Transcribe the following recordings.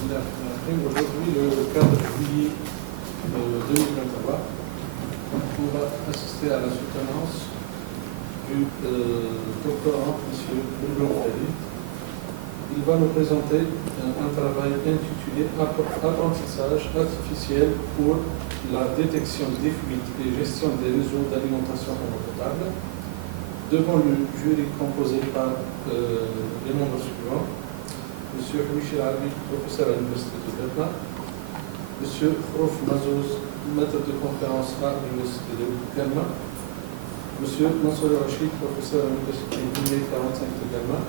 Aujourd'hui, le 4 juillet 2023, on va assister à la soutenance du doctorant M. Bruno Ferry. Il va nous présenter un travail intitulé Apprentissage artificiel pour la détection des fuites et gestion des réseaux d'alimentation en eau potable, devant le jury composé par les membres suivants: M. Michel Arbi, professeur à l'Université de Berlin, M. Khrouf Mazouz, maître de conférence à l'Université de Berlin, M. Mansour Rachid, professeur à l'Université de 45 de Berlin,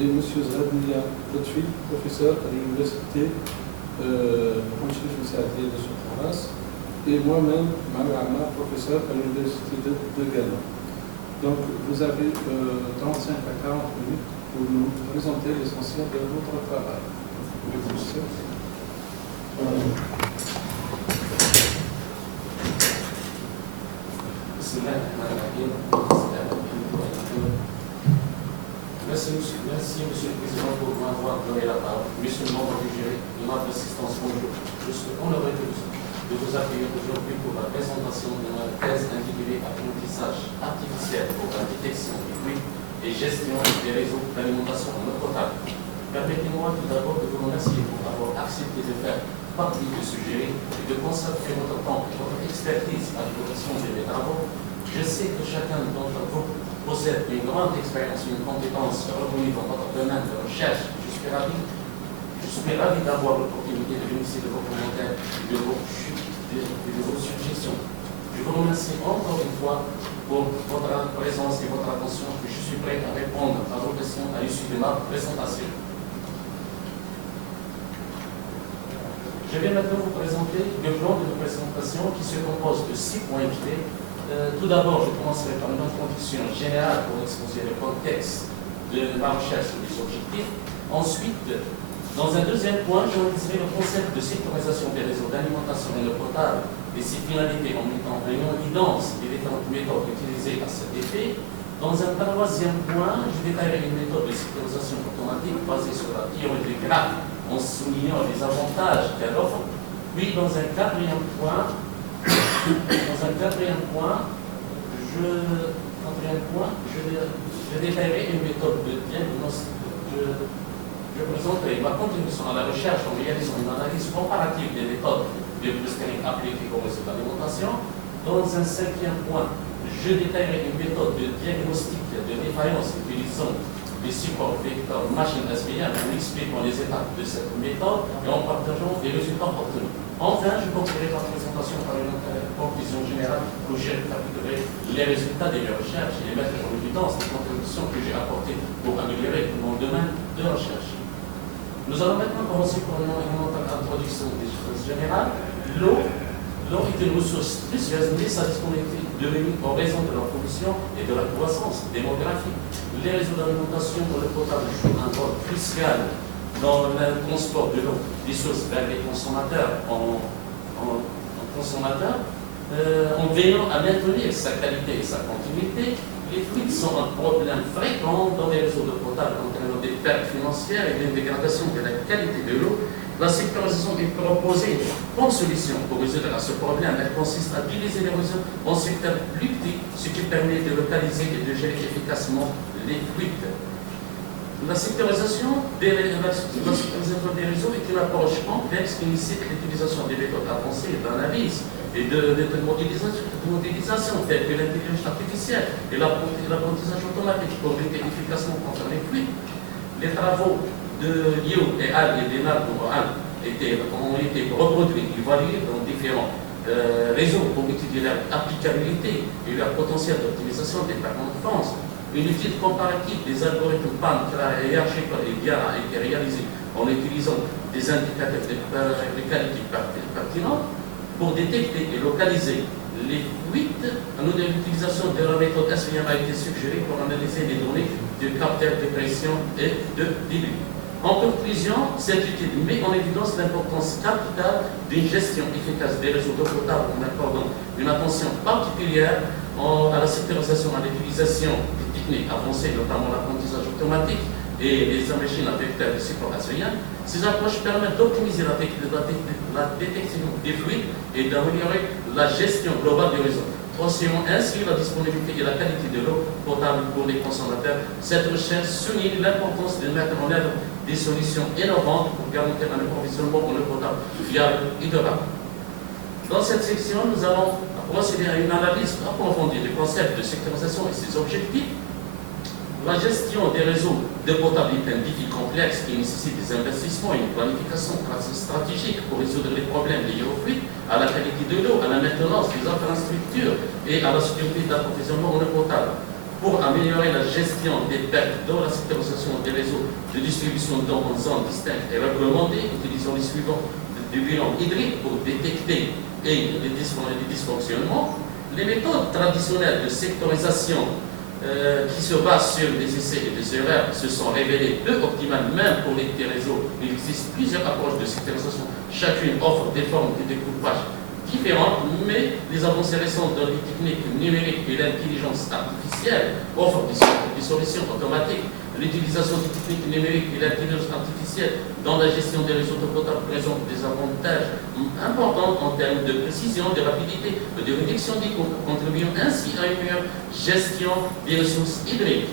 et M. Zradnia Lotfi, professeur à l'Université Mohamed Messaadie de Sousse, et moi-même, Mama, professeur à l'Université de Ghana. Donc, vous avez 35 à 40 minutes pour nous présenter l'essentiel de votre travail. Merci, Monsieur le Président, pour m'avoir donné la parole. Monsieur le membre du jury, de notre assistance, bonjour. Je suis honoré de vous accueillir aujourd'hui pour la présentation de ma thèse intitulée Apprentissage artificiel pour la détection des fuites et gestion des réseaux d'alimentation en eau potable. Permettez-moi tout d'abord de vous remercier pour avoir accepté de faire partie de ce jury et de consacrer votre temps et votre expertise à l'évolution de mes travaux. Je sais que chacun d'entre vous possède une grande expérience et une compétence reconnue dans votre domaine de recherche. Je suis ravi d'avoir l'opportunité de bénéficier de vos commentaires et de vos suggestions. Je vous remercie encore une fois pour votre présence et votre attention. Je suis prêt à répondre à vos questions à l'issue de ma présentation. Je vais maintenant vous présenter le plan de présentation qui se compose de 6 points clés. Tout d'abord, je commencerai par une introduction générale pour exposer le contexte de ma recherche et des objectifs. Ensuite, dans un deuxième point, j'analyserai le concept de sécurisation des réseaux d'alimentation en eau potable et ses finalités en mettant en évidence les différentes méthodes utilisées à cet effet. Dans un troisième point, je détaillerai une méthode de sécurisation automatique basée sur la théorie des graphes en soulignant les avantages qu'elle offre. Puis, dans un quatrième point, je détaillerai une méthode de diagnostic. Je présenterai ma contribution à la recherche en réalisant une analyse comparative des méthodes de clustering appliquées au réseau d'alimentation. Dans un cinquième point, je détaillerai une méthode de diagnostic de défaillance utilisant des supports vecteurs machine SVM en expliquant les étapes de cette méthode et en partageant les résultats obtenus. Enfin, je conclurai ma présentation par une conclusion générale où je récapitulerai les résultats de mes recherches et les mettre en évidence les contributions que j'ai apportées pour améliorer mon domaine de recherche. Nous allons maintenant commencer par une introduction des choses générales. L'eau est une ressource précieuse, mais sa disponibilité devenue en raison de la pollution et de la croissance démographique. Les réseaux d'alimentation dans le potable jouent un rôle crucial dans le transport de l'eau des sources vers les consommateurs en veillant à maintenir sa qualité et sa continuité. Les fuites sont un problème fréquent dans les réseaux d'eau potable entraînant des pertes financières et une dégradation de la qualité de l'eau. La sécurisation est proposée comme solution pour résoudre ce problème. Elle consiste à diviser les réseaux en secteurs plus petits, ce qui permet de localiser et de gérer efficacement les fuites. La sécurisation des réseaux est une approche complexe qui nécessite l'utilisation des méthodes avancées d'analyse et de modélisation telles que l'intelligence artificielle et l'apprentissage automatique pour lutter efficacement contre les fuites. Les travaux de Liu et Al et d'Enal ont été reproduits et évalués dans différents réseaux pour étudier leur applicabilité et leur potentiel d'optimisation des performances. Une étude comparative des algorithmes PAN, Hiérarchical et Diara a été réalisée en utilisant des indicateurs de qualité pertinents pour détecter et localiser les fuites. L'utilisation de la méthode SVM a été suggérée pour analyser les données de capteurs de pression et de débit. En conclusion, cette étude met en évidence l'importance capitale d'une gestion efficace des réseaux d'eau potable en accordant une attention particulière à la sécurisation, à l'utilisation des techniques avancées, notamment l'apprentissage automatique et les machines à vecteurs de support SVM, Ces approches permettent d'optimiser la détection des fluides et d'améliorer la gestion globale du réseau, assurant ainsi la disponibilité et la qualité de l'eau potable pour les consommateurs. Cette recherche souligne l'importance de mettre en œuvre des solutions innovantes pour garantir un approvisionnement en eau potable fiable et durable. Dans cette section, nous allons procéder à une analyse approfondie du concept de sectorisation et ses objectifs. La gestion des réseaux d'eau potable est un défi complexe qui nécessite des investissements et une planification stratégique pour résoudre les problèmes liés aux fluides, à la qualité de l'eau, à la maintenance des infrastructures et à la sécurité d'approvisionnement en eau potable. Pour améliorer la gestion des pertes d'eau, la sectorisation des réseaux de distribution d'eau en zones distinctes et réglementées, utilisant les suivants du bilan hydrique pour détecter les dysfonctionnements. Les méthodes traditionnelles de sectorisation qui se basent sur des essais et des erreurs se sont révélées peu optimales même pour les petits réseaux. Il existe plusieurs approches de sectorisation. Chacune offre des formes de découpage différentes, mais les avancées récentes dans les techniques numériques et l'intelligence artificielle offrent des solutions automatiques. L'utilisation des techniques numériques et l'intelligence artificielle dans la gestion des réseaux d'eau potable présente des avantages importants en termes de précision, de rapidité et de réduction des coûts, contribuant ainsi à une meilleure gestion des ressources hydriques.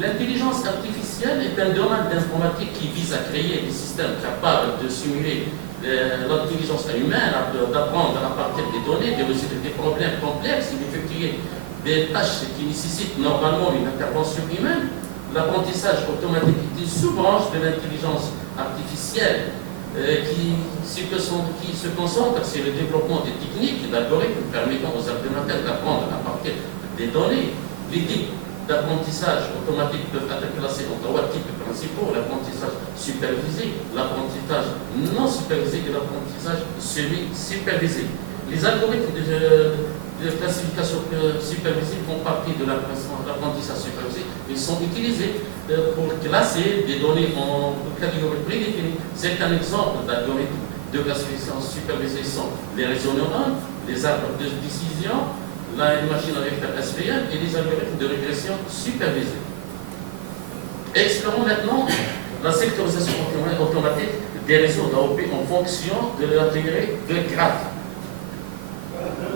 L'intelligence artificielle est un domaine d'informatique qui vise à créer des systèmes capables de simuler l'intelligence humaine, d'apprendre à partir des données, de résoudre des problèmes complexes et d'effectuer des tâches qui nécessitent normalement une intervention humaine. L'apprentissage automatique est une sous-branche de l'intelligence artificielle qui se concentre sur le développement des techniques et d'algorithmes permettant aux ordinateurs d'apprendre à partir des données. Les types d'apprentissage automatique peuvent être classés en 3 types principaux: l'apprentissage supervisé, l'apprentissage non supervisé et l'apprentissage semi-supervisé. Les algorithmes de classification supervisée font partie de l'apprentissage supervisé. Ils sont utilisés pour classer des données en catégories prédéfinies. Certains exemples d'algorithmes de classification supervisée sont les réseaux neuronales, les arbres de décision, la machine à vecteur SVM et les algorithmes de régression supervisés. Explorons maintenant la sectorisation automatique des réseaux d'AOP en fonction de la théorie de graphe.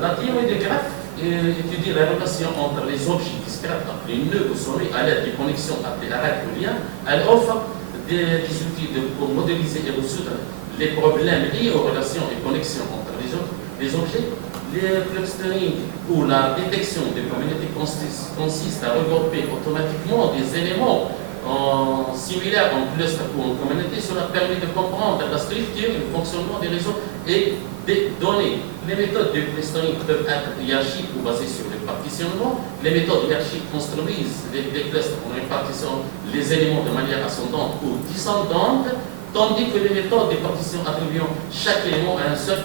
La théorie de graphe étudie la relation entre les objets discrets, les nœuds au sommet, à l'aide des connexions appelées arêtes ou liens. Elle offre des outils pour modéliser et résoudre les problèmes liés aux relations et connexions entre les objets. Le clustering ou la détection des communautés consiste à regrouper automatiquement des éléments similaires en cluster ou en communauté. Cela permet de comprendre la structure et le fonctionnement des réseaux et des données. Les méthodes de clustering peuvent être hiérarchiques ou basées sur le partitionnement. Les méthodes hiérarchiques construisent des clusters en répartissant les éléments de manière ascendante ou descendante, tandis que les méthodes de partition attribuant chaque élément à un seul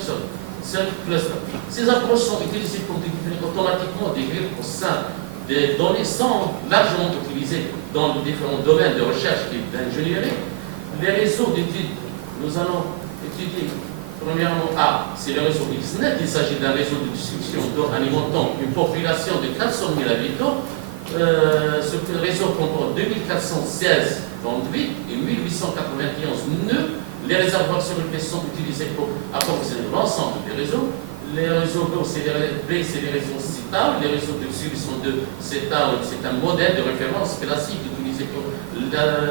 cluster. Ces approches sont utilisées pour définir automatiquement des grilles au sein des données, sont largement utilisées dans les différents domaines de recherche et d'ingénierie. Les réseaux d'études, nous allons étudier premièrement A, c'est le réseau XNet. Il s'agit d'un réseau de distribution d'eau alimentant une population de 400 000 habitants. Ce réseau comprend 2416 conduites et 1891 nœuds. Les réservoirs sur le sont utilisés pour approvisionner l'ensemble des réseaux. Les réseaux B, c'est les réseaux CETA. Les réseaux de distribution de CETA, c'est un modèle de référence classique utilisé pour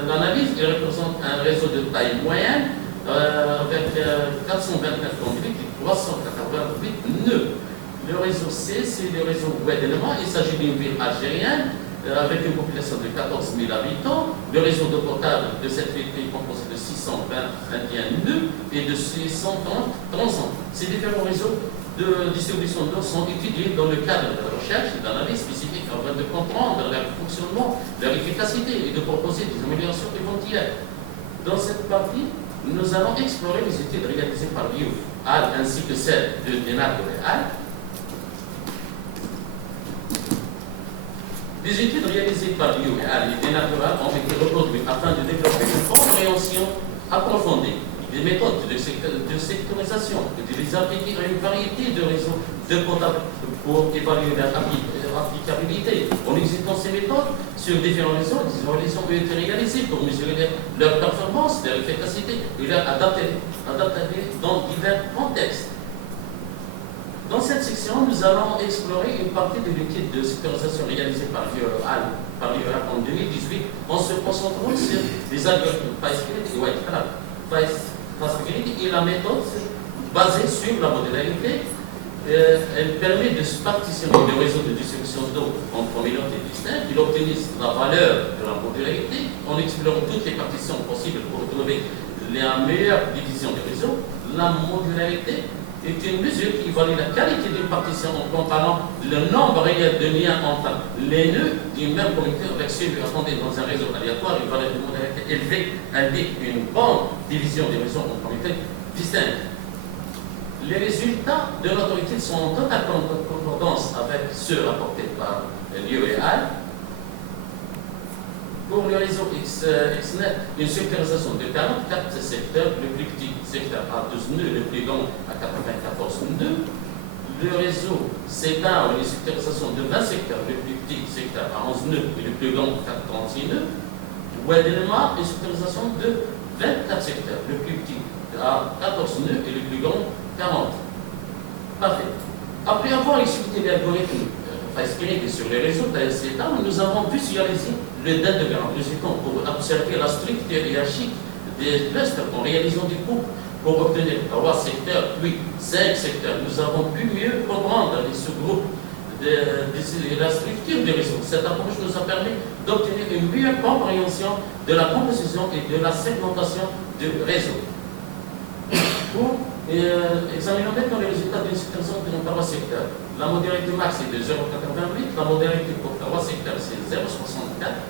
l'analyse. Il représente un réseau de taille moyenne avec 429 conduites et 388 nœuds. Le réseau C, c'est le réseau d'éléments. Il s'agit d'une ville algérienne avec une population de 14 000 habitants. Le réseau d'eau potable de cette ville est composé de 621 nœuds et de 630 tronçons. Ces différents réseaux de distribution d'eau sont étudiés dans le cadre de la recherche et d'analyse spécifique afin de comprendre leur fonctionnement, leur efficacité et de proposer des améliorations éventuelles. Dans cette partie, nous allons explorer les études réalisées par Liu al ainsi que celles de Denardo et al. Des études réalisées par Liu et al et Denardo et al ont été reproduites afin de développer une compréhension approfondie des méthodes de sectorisation et de les appliquer à une variété de réseaux de potable pour évaluer leur applicabilité. En exécutant ces méthodes sur différents réseaux, des évaluations ont été réalisées pour mesurer leur performance, leur efficacité et leur adaptabilité dans divers contextes. Dans cette section, nous allons explorer une partie de l'étude de sécurisation réalisée par l'URL en 2018 en se concentrant sur les algorithmes FastGrid et Whitecloud. FastGrid est la méthode basée sur la modularité. Elle permet de partitionner le réseau de distribution d'eau en communautés distinctes. Il optimise la valeur de la modularité en explorant toutes les partitions possibles pour trouver la meilleure division du réseau. La modularité est une mesure qui évalue la qualité d'une partition en comparant le nombre réel de liens entre les nœuds d'une même communauté avec ceux attendus dans un réseau aléatoire. Une valeur de modularité élevée indique une bonne division des réseaux en communautés distinctes. Les résultats de notre étude sont en totale concordance avec ceux rapportés par l'URL. Pour le réseau XNet, une sécurisation de 44 secteurs, le plus petit secteur à 12 nœuds, le plus grand à 94 nœuds. Le réseau CETA, une sécurisation de 20 secteurs, le plus petit secteur à 11 nœuds et le plus grand à 36 nœuds. Wedelma, une sécurisation de 24 secteurs, le plus petit à 14 nœuds et le plus grand 40. Parfait. Après avoir exécuté l'algorithme FastGrid sur les réseaux CETA, nous avons visualisé le datagramme résultant pour observer la structure hiérarchique des clusters en réalisant des groupes pour obtenir 3 secteurs, puis 5 secteurs. Nous avons pu mieux comprendre les sous-groupes de la structure du réseau. Cette approche nous a permis d'obtenir une meilleure compréhension de la composition et de la segmentation du réseau. Examinons maintenant les résultats d'une sécurisation de 3 secteurs. La modularité max est de 0,88, la modularité pour 3 secteurs c'est 0,64.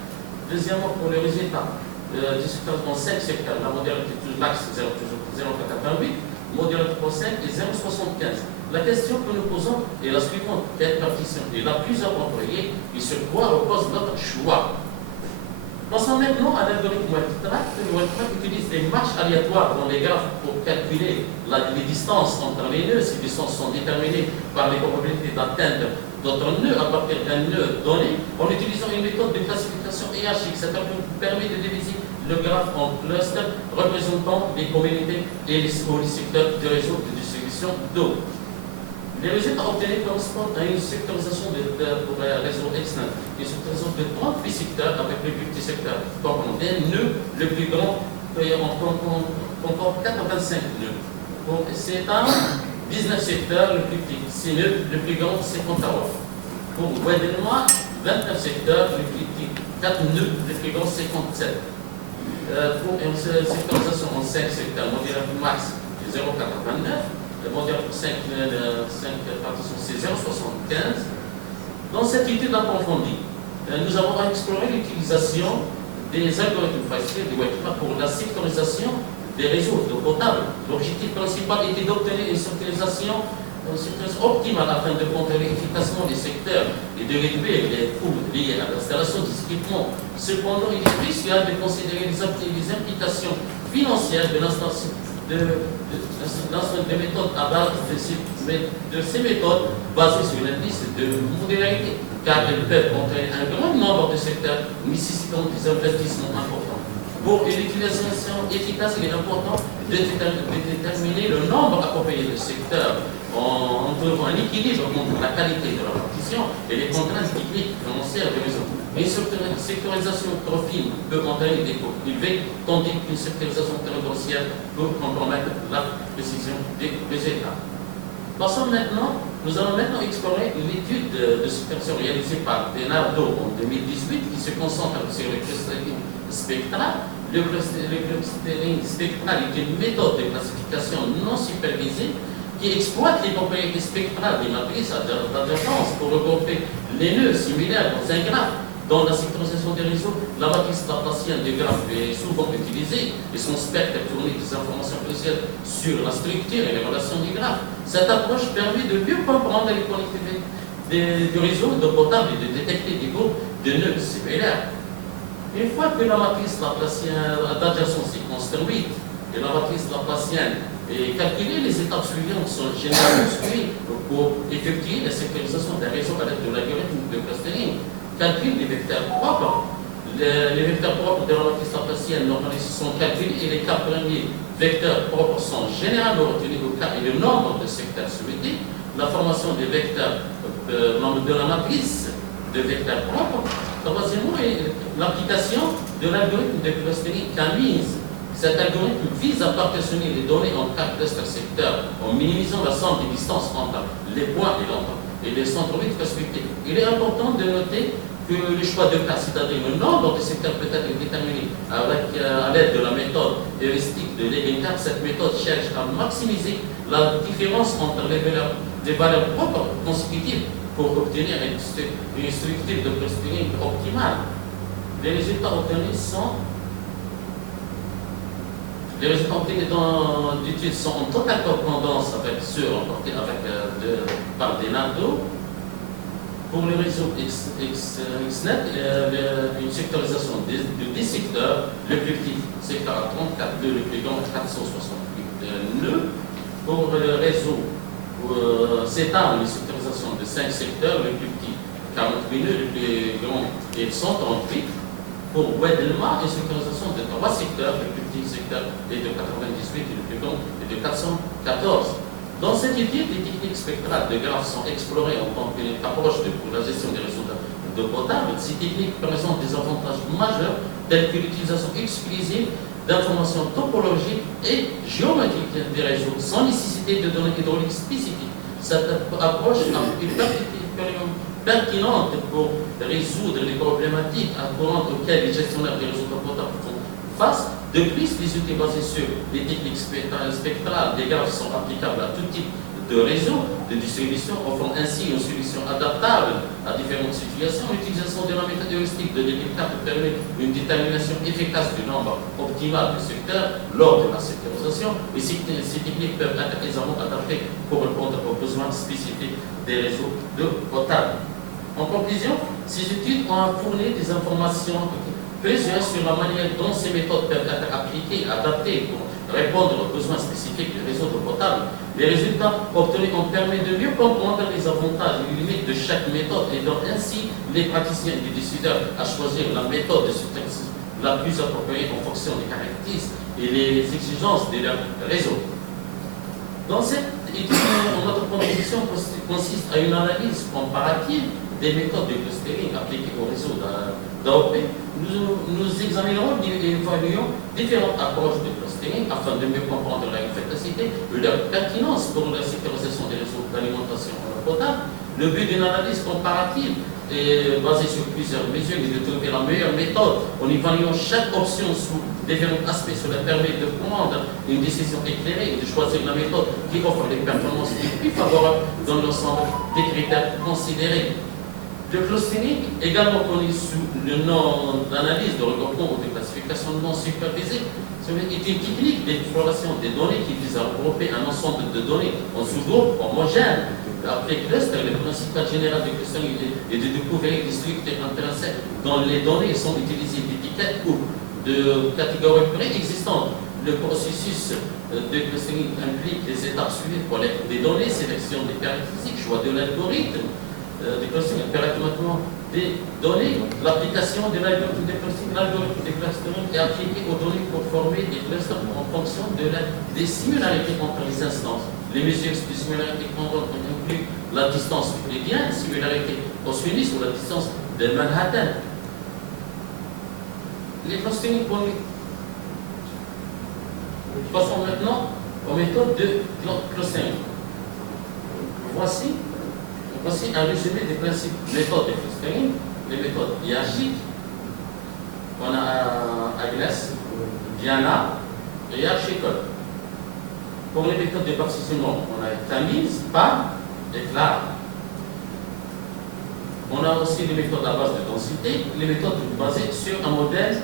Deuxièmement, pour le résultat d'une sécurisation en 5 secteurs, la modularité max est 0,88, modularité pour 5 est 0,75. La question que nous posons est la suivante: quelle partition est la plus appropriée et sur quoi repose notre choix? Passons maintenant à l'algorithme Whitecloud. Whitecloud utilise des marches aléatoires dans les graphes pour calculer les distances entre les nœuds. Ces distances sont déterminées par les probabilités d'atteindre d'autres nœuds à partir d'un nœud donné en utilisant une méthode de classification hiérarchique. Cette méthode permet de diviser le graphe en clusters représentant les communautés et les secteurs du réseau de distribution d'eau. Les résultats obtenus correspondent à une sectorisation pour le réseau XNet, une sectorisation de 38 secteurs avec le plus petit secteur comprenant un nœud, le plus grand comporte 85 nœuds. Donc c'est un 19 secteurs, le plus petit 6 nœuds, le plus grand 53. Pour Wedelma, 29 secteurs, le plus petit 4 nœuds, le plus grand 57. Pour une sectorisation en 5 secteurs, modulaire max 0,89. Le modèle pour 5 partitions, c'est 0,75. Dans cette étude approfondie, nous avons exploré l'utilisation des algorithmes FastGrid et Whitecloud pour la sectorisation des réseaux d'eau potable. L'objectif principal était d'obtenir une sectorisation optimale afin de contrôler efficacement les secteurs et de réduire les coûts liés à l'installation des équipements. Cependant, il est crucial de considérer les implications financières de l'installation l'ensemble des méthodes à base de ces méthodes basées sur l'indice de modularité, car elles peuvent contenir un grand nombre de secteurs nécessitant des investissements importants. Pour une utilisation efficace, il est important de déterminer le nombre approprié de secteurs en trouvant un équilibre entre la qualité de la partition et les contraintes techniques financières du réseau. Une sectorisation trop fine peut entraîner des coûts élevés, tandis qu'une sectorisation trop grossière peut compromettre la précision des résultats. Passons maintenant, nous allons maintenant explorer l'étude de sectorisation réalisée par Bernardo en 2018 qui se concentre sur le clustering spectral. Le clustering spectral est une méthode de classification non supervisée qui exploite les propriétés spectrales des matrices d'adjacence pour regrouper les nœuds similaires dans un graphe. Dans la sectorisation des réseaux, la matrice laplacienne du graphe est souvent utilisée et son spectre fournit des informations précieuses sur la structure et les relations du graphe. Cette approche permet de mieux comprendre les connectivités du réseau d'eau potable et de détecter des groupes de nœuds similaires. Une fois que la matrice laplacienne d'adjacence est construite, et la matrice laplacienne et calculer les étapes suivantes sont généralement construites pour effectuer la sécurisation d'un réseau à l'aide de l'algorithme de clustering. Calcul des vecteurs propres. Les vecteurs propres de la matrice laplacienne normalisée sont calculés et les cas premiers vecteurs propres sont généralement retenus au cas et le nombre de secteurs souhaités. La formation des vecteurs de la matrice de vecteurs propres. Troisièmement, l'application de l'algorithme de clustering K-means. Cet algorithme vise à partitionner les données en 4 clusters secteurs en minimisant la somme des distances entre les points et les centroïdes respectifs. Il est important de noter que le choix de cas, c'est-à-dire le nombre de secteurs peut être déterminé à l'aide de la méthode heuristique de Legendar. Cette méthode cherche à maximiser la différence entre les valeurs propres consécutives pour obtenir une structure de clustering optimale. Les résultats obtenus dans l'étude sont en totale concordance avec ceux remportés par Denardo. Pour le réseau XNet, une sectorisation de 10 secteurs, le plus petit secteur à 34 nœuds, le plus grand 468 nœuds. Pour le réseau CETA, une sectorisation de 5 secteurs, le plus petit 48 nœuds, le plus grand est 138. Pour Wedelma, une sectorisation de 3 secteurs, le plus petit secteur est de 98 et le plus grand est de 414. Dans cette étude, les techniques spectrales de graphes sont explorées en tant qu'approche pour la gestion des réseaux d'eau potable. Ces techniques présentent des avantages majeurs tels que l'utilisation exclusive d'informations topologiques et géométriques des réseaux sans nécessité de données hydrauliques spécifiques. Cette approche est pertinente pour résoudre les problématiques courantes auxquelles les gestionnaires des réseaux d'eau potable font face. De plus, les outils basés sur les techniques spectrales des graphes sont applicables à tout type de réseau de distribution, offrant ainsi une solution adaptable à différentes situations. L'utilisation de la méthode heuristique de Legendar permet une détermination efficace du nombre optimal de secteurs lors de la sectorisation, et ces techniques peuvent être aisément adaptées pour répondre aux besoins spécifiques des réseaux d'eau potable. En conclusion, ces études ont fourni des informations précieuses sur la manière dont ces méthodes peuvent être appliquées, adaptées pour répondre aux besoins spécifiques des réseaux d'eau potable. Les résultats obtenus ont permis de mieux comprendre les avantages et les limites de chaque méthode, aidant ainsi les praticiens et les décideurs à choisir la méthode la plus appropriée en fonction des caractéristiques et les exigences de leur réseau. Dans cette étude, notre contribution consiste à une analyse comparative des méthodes de clustering appliquées au réseau d'AOP. Nous examinerons et évaluons différentes approches de clustering afin de mieux comprendre leur efficacité et leur pertinence pour la sécurisation des réseaux d'alimentation en eau potable. Le but d'une analyse comparative est basé sur plusieurs mesures et de trouver la meilleure méthode en évaluant chaque option sous différents aspects. Cela permet de prendre une décision éclairée et de choisir la méthode qui offre les performances les plus favorables dans l'ensemble des critères considérés. Le clustering, également connu sous le nom d'analyse de regroupement ou de classification non supervisée, est une technique d'exploration des données qui vise à regrouper un ensemble de données en sous-groupes homogènes. Après cluster, le principe général du clustering est de découvrir des structures intrinsèques dont les données sont utilisées d'étiquettes ou de catégories préexistantes. Le processus de clustering implique les étapes suivies pour les données, sélection des caractéristiques, choix de l'algorithme de clustering, impérativement des données, l'application de l'algorithme de clustering. L'algorithme de clustering est appliqué aux données pour former des clusters en fonction des similarités entre les instances. Les mesures de similarité incluent la distance euclidienne, la similarité Oswini ou la distance de Manhattan. Les clustering passons maintenant aux méthodes de clustering. Voici un résumé des principes méthodes de clustering, les méthodes hiérarchiques. On a Agnes, Diana et Archicole. Pour les méthodes de partitionnement, on a Tamise, PAM et Clara. On a aussi les méthodes à base de densité, les méthodes basées sur un modèle.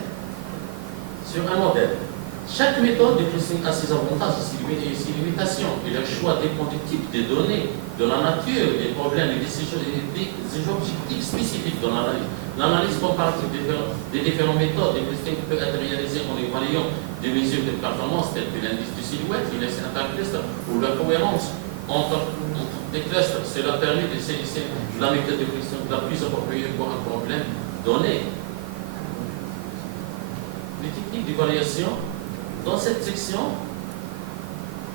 Chaque méthode de clustering a ses avantages et ses limitations, et le choix dépend du type de données, de la nature, des problèmes, des objectifs spécifiques de l'analyse. L'analyse comparative des différentes méthodes de clustering peut être réalisée en évaluant des mesures de performance telles que l'indice de silhouette, l'indice intercluster ou la cohérence entre des clusters. Cela permet de sélectionner la méthode de clustering la plus appropriée pour un problème donné. Les techniques d'évaluation. Dans cette section,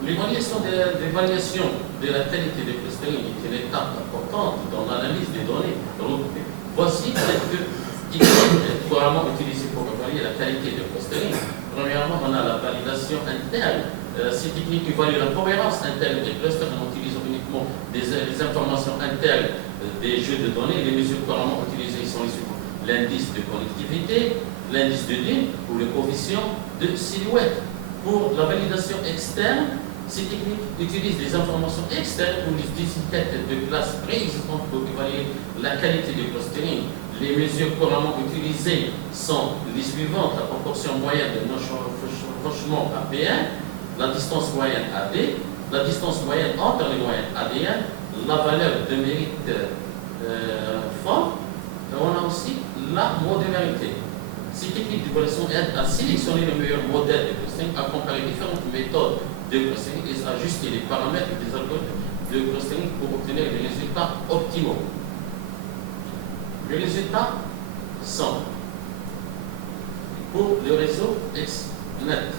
l'évaluation de la qualité des clustering est une étape importante dans l'analyse des données regroupées. Voici quelques techniques couramment utilisées pour évaluer la qualité des clustering. Premièrement, on a la validation interne. Ces techniques évaluent la cohérence interne des clusters en utilisant uniquement des informations internes des jeux de données. Les mesures couramment utilisées sont les suivantes: l'indice de connectivité, l'indice de Dean ou le coefficient de silhouette. Pour la validation externe, ces techniques utilisent des informations externes ou des étiquettes de classe préexistantes pour évaluer la qualité du clustering. Les mesures couramment utilisées sont les suivantes: la proportion moyenne de chevauchement APN, la distance moyenne AD, la distance moyenne entre les moyennes ADN, la valeur de mérite fort, et on a aussi la modularité. Ces techniques d'évaluation aident à sélectionner le meilleur modèle de clustering, à comparer différentes méthodes de clustering et à ajuster les paramètres des algorithmes de clustering pour obtenir des résultats optimaux. Les résultats sont pour le réseau XNet.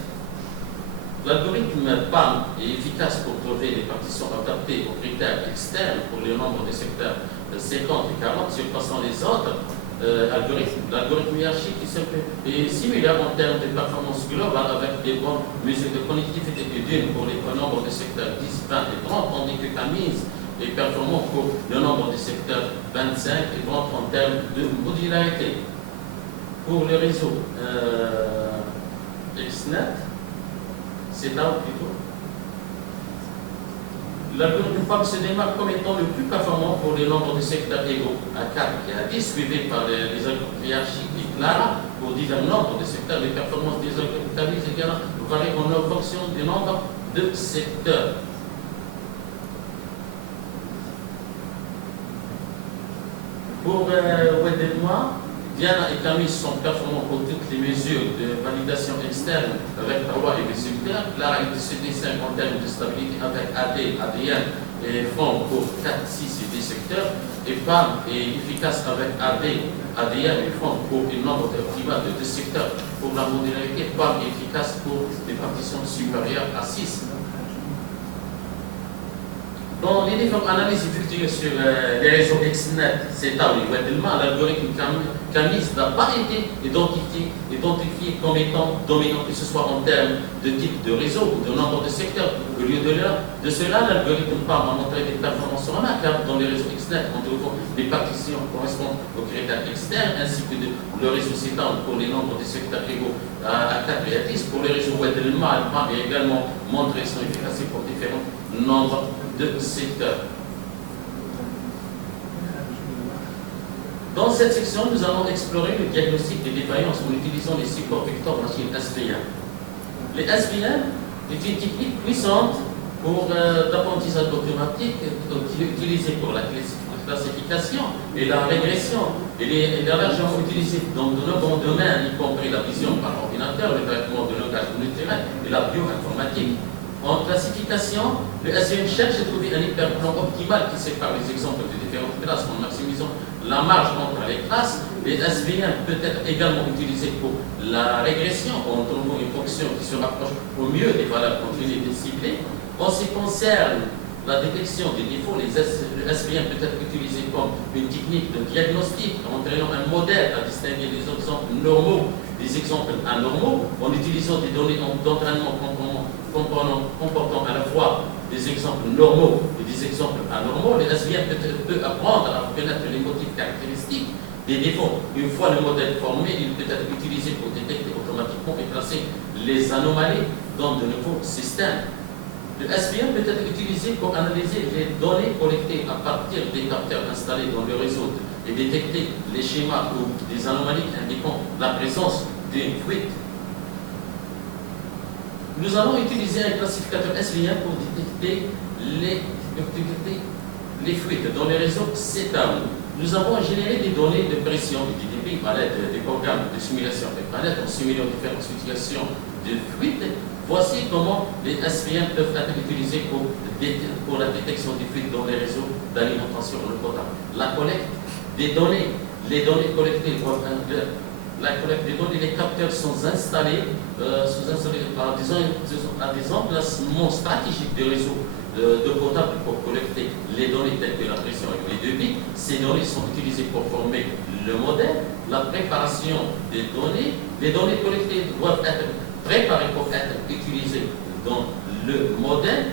L'algorithme PAM est efficace pour trouver des partitions adaptées aux critères externes pour le nombre de secteurs 50 et 40, surpassant les autres algorithmes. L'algorithme hiérarchique est similaire en termes de performance globale avec des bonnes mesures de connectivité et d'une pour les nombres de secteurs 10, 20 et 30, tandis que Camise est performant pour le nombre de secteurs 25 et 30 en termes de modularité. Pour le réseau XNet, c'est là plutôt. L'algorithme PAM se démarque comme étant le plus performant pour les nombres de secteurs égaux à 4 et à 10, suivi par les algorithmes hiérarchiques et Clara pour divers nombres de secteurs. Les performances des algorithmes Camise également varient en fonction du nombre de secteurs. Pour Wedelma, Diana et Camise sont performants pour toutes les mesures de validation externe avec 3 et 8 secteurs. Clara est distingue en termes de stabilité avec AD, ADN et FON pour 4, 6 et 10 secteurs. Et PAM est efficace avec AD, ADN et FON pour un nombre optimal de 2 secteurs. Pour la modularité, PAM est efficace pour des partitions supérieures à 6. Dans les différentes analyses effectuées sur les réseaux XNet, CETA ou Wedelma, l'algorithme Camise n'a pas été identifié comme étant dominant, que ce soit en termes de type de réseau ou de nombre de secteurs. Au lieu de cela, l'algorithme PAM a montré des performances remarquables dans les réseaux XNet en trouvant des partitions correspondant aux critères externes, ainsi que le réseau CETA pour les nombres de secteurs égaux à 4 et à 10. Pour les réseaux Wedelma, PAM a également montré son efficacité pour différents nombres de secteurs. Dans cette section, nous allons explorer le diagnostic des défaillances en utilisant les supports vecteurs machines SVM. Les SVM est une technique puissante pour l'apprentissage automatique utilisée pour la classification et la régression. Elle est largement utilisée dans de nombreux domaines, y compris la vision par ordinateur, le traitement de langage naturel et la bioinformatique. En classification, le SVM cherche à trouver un hyperplan optimal qui sépare les exemples de différentes classes en maximisant la marge entre les classes. Les SVM peut être également utilisé pour la régression en trouvant une fonction qui se rapproche au mieux des valeurs contenues et ciblées. En ce qui concerne la détection des défauts, le SVM peut être utilisé comme une technique de diagnostic entraînant un modèle à distinguer les exemples normaux des exemples anormaux en utilisant des données d'entraînement comportant à la fois des exemples normaux et des exemples anormaux. Le SVM peut apprendre à reconnaître les motifs caractéristiques des défauts. Une fois le modèle formé, il peut être utilisé pour détecter automatiquement et classer les anomalies dans de nouveaux systèmes. Le SVM peut être utilisé pour analyser les données collectées à partir des capteurs installés dans le réseau et détecter les schémas ou des anomalies indiquant la présence d'une fuite. Nous allons utiliser un classificateur SVM pour détecter les fuites dans les réseaux CETAM. Nous avons généré des données de pression du DTP à l'aide des programmes de simulation EPANET en simulant différentes situations de fuite. Voici comment les SVM peuvent être utilisés pour la détection des fuites dans les réseaux d'alimentation en eau potable. La collecte des données, les données collectées les capteurs sont installés à des emplacements stratégiques de réseaux de potable pour collecter les données telles que la pression et les débits. Ces données sont utilisées pour former le modèle, la préparation des données. Les données collectées doivent être préparées pour être utilisées dans le modèle.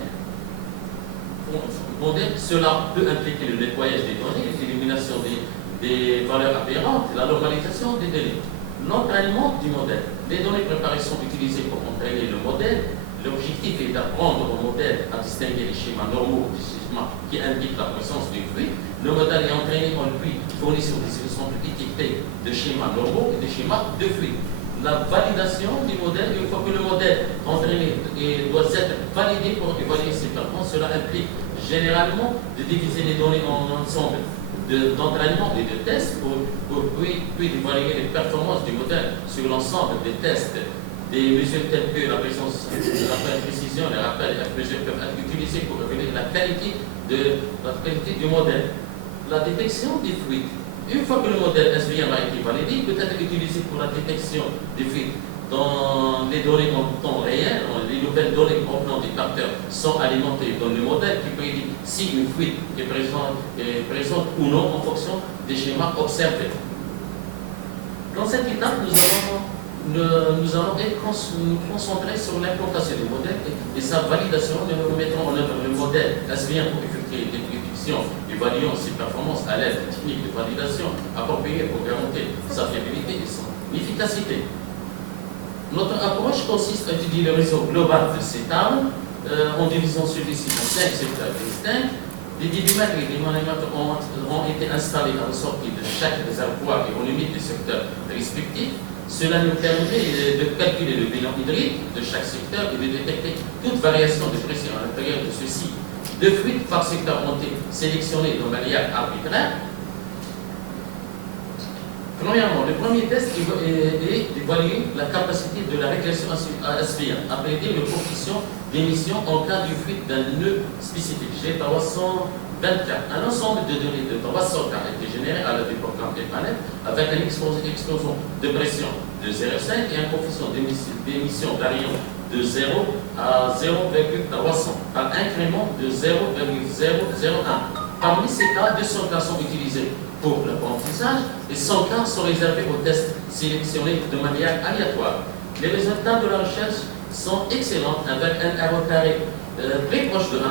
Cela peut impliquer le nettoyage des données, l'élimination des valeurs aberrantes, la normalisation des délais. L'entraînement du modèle. Les données préparées sont utilisées pour entraîner le modèle. L'objectif est d'apprendre au modèle à distinguer les schémas normaux des schémas qui indiquent la présence d'une fuite. Le modèle est entraîné en lui fourni sur des exemples étiquetés de schémas normaux et de schémas de fuite. La validation du modèle, une fois que le modèle entraîné doit être validé pour évaluer ses performances, cela implique généralement de diviser les données en ensemble d'entraînement et de tests pour puis d'évaluer les performances du modèle sur l'ensemble des tests. Des mesures telles que la présence de la précision, les rappels et la mesure peuvent être utilisées pour évaluer la qualité du modèle. La détection des fuites. Une fois que le modèle SVM a été validé, il peut être utilisé pour la détection des fuites dans les données en temps réel. Les nouvelles données provenant des capteurs sont alimentées dans le modèle qui prédit si une fuite est présente ou non en fonction des schémas observés. Dans cette étape, nous allons nous concentrer sur l'implantation du modèle et sa validation. Nous mettrons en œuvre le modèle SVM pour effectuer des prédictions, évaluant ses performances à l'aide de techniques de validation appropriées pour garantir sa fiabilité et son efficacité. Notre approche consiste à étudier le réseau global de CETAM en divisant celui-ci en 5 secteurs distincts. Des débitmètres et des manomètres ont été installés à la sortie de chaque réservoir et aux limites des secteurs respectifs. Cela nous permet de calculer le bilan hydrique de chaque secteur et de détecter toute variation de pression à l'intérieur de ceux-ci. 2 fuites par secteur ont été sélectionnées de manière arbitraire. Premièrement, le premier test est d'évaluer la capacité de la régression SVM, appelée le coefficient d'émission en cas de fuite d'un nœud spécifique, G324. Un ensemble de données de 300 cas a été généré à l'aide du programme EPANET avec une explosion de pression de 0,5 et un coefficient d'émission variant de 0 à 0,300 par incrément de 0,001. Parmi ces cas, 200 cas sont utilisés pour l'apprentissage et 100 cas sont réservés aux tests sélectionnés de manière aléatoire. Les résultats de la recherche sont excellents avec un erreur carré très proche de 1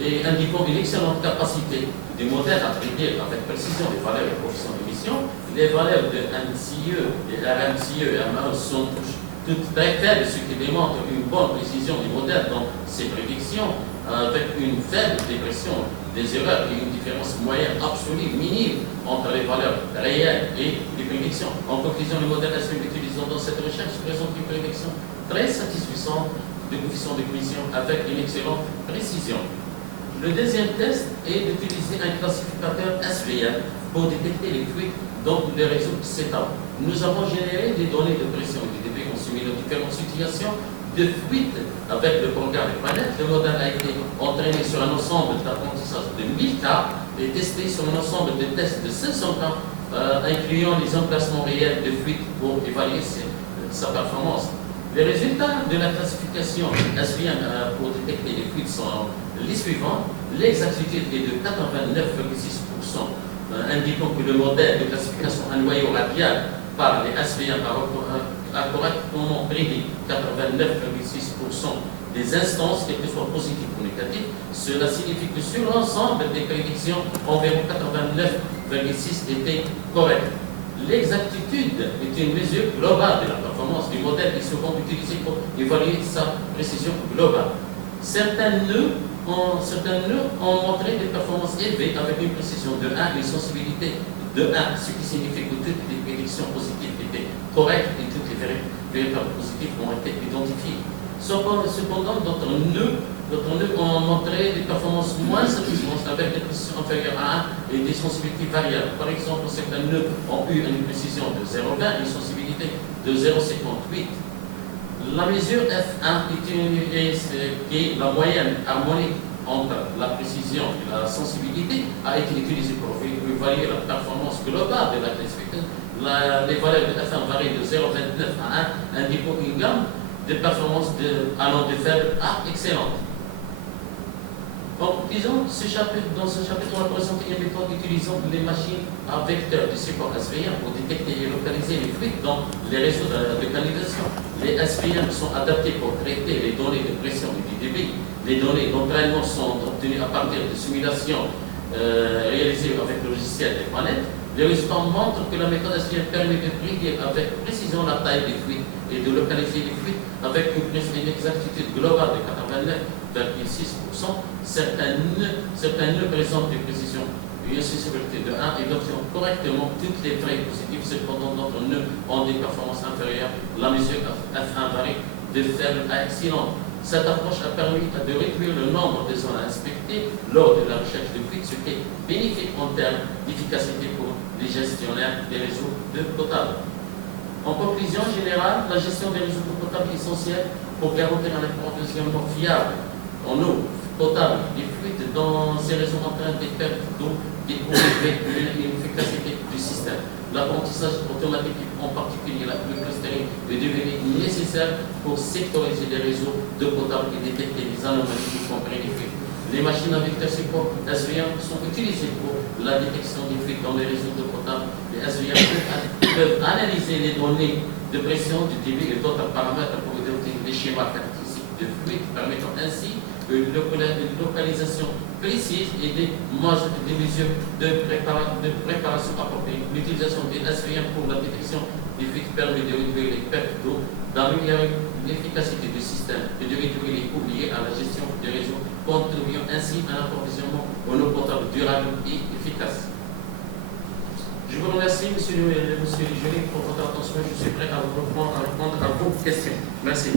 et indiquant une excellente capacité du modèle à prédire avec précision les valeurs et coefficients d'émission. Les valeurs de MCE et RMCE et MAE sont toutes très faibles, ce qui démontre une bonne précision du modèle dans ses prédictions avec une faible dépression des erreurs et une différence moyenne absolue minime entre les valeurs réelles et les prédictions. En conclusion, le modèle SVM utilisé dans cette recherche présente une prédiction très satisfaisante de coefficient de collision avec une excellente précision. Le deuxième test est d'utiliser un classificateur SVM pour détecter les fuites dans le réseau CETAM. Nous avons généré des données de pression et de débit en simulant différentes situations de fuite avec le programme EPANET. Le modèle a été entraîné sur un ensemble d'apprentissage de 1000 cas et testé sur un ensemble de tests de 500 cas, incluant les emplacements réels de fuite pour évaluer sa performance. Les résultats de la classification SVM pour détecter les fuites sont les suivants. L'exactitude est de 89,6%, indiquant que le modèle de classification à noyau radial par les SVM a correctement prédit 89,6% des instances, qu'elles soient positives ou négatives. Cela signifie que sur l'ensemble des prédictions, environ 89,6% étaient correctes. L'exactitude est une mesure globale de la performance du modèle et souvent utilisée pour évaluer sa précision globale. Certains nœuds ont montré des performances élevées avec une précision de 1 et une sensibilité de 1, ce qui signifie que toutes les prédictions positives étaient correctes et toutes les variables positives ont été identifiées. Cependant, d'autres nœuds ont montré des performances moins satisfaisantes avec des précisions inférieures à 1 et des sensibilités variables. Par exemple, certains nœuds ont eu une précision de 0,20 et une sensibilité de 0,58. La mesure F1 qui est la moyenne harmonique entre la précision et la sensibilité a été utilisée pour évaluer la performance globale de la classification. Les valeurs de F1 varient de 0,29 à 1, indiquant une gamme de performances allant de faible à excellente. En conclusion, dans ce chapitre, on va présenter une méthode utilisant les machines à vecteurs de support SVM pour détecter et localiser les fluides dans les réseaux de canalisation. Les SVM sont adaptés pour traiter les données de pression et de débit. Les données d'entraînement sont obtenues à partir de simulations réalisées avec le logiciel des planètes. Les résultats montrent que la méthode SVM permet de prédire avec précision la taille des fluides et de localiser les fluides avec une exactitude globale de 89,6%. Certains nœuds présentent des précisions et une sensibilité de 1 et d'obtenir correctement toutes les traits positives. Cependant, d'autres nœuds ont des performances inférieures. La mesure F1 varie de faible à excellente. Cette approche a permis de réduire le nombre de zones à inspecter lors de la recherche de fuite, ce qui est bénéfique en termes d'efficacité pour les gestionnaires des réseaux d'eau potable. En conclusion générale, la gestion des réseaux d'eau potable est essentielle pour garantir un approvisionnement fiable en eau potable. Les fuites dans ces réseaux entraînent des pertes d'eau qui pourraient réduire l'efficacité du système. L'apprentissage automatique, en particulier le clustering, est devenu nécessaire pour sectoriser les réseaux d'eau potable et détecter les anomalies, y compris les fuites. Les machines à vecteurs support SVM sont utilisées pour la détection des fuites dans les réseaux d'eau potable. Les SVM peuvent analyser les données de pression, de débit et d'autres paramètres pour détecter des schémas caractéristiques de fluides, permettant ainsi une localisation précise et des mesures de préparation appropriées. L'utilisation des SVM pour la détection des fuites permet de réduire les pertes d'eau, d'améliorer l'efficacité du système et de réduire les coûts liés à la gestion des réseaux, contribuant ainsi à un approvisionnement en eau potable durable et efficace. Je vous remercie, monsieur Ligeri, pour votre attention. Je suis prêt à répondre à vos questions. Merci.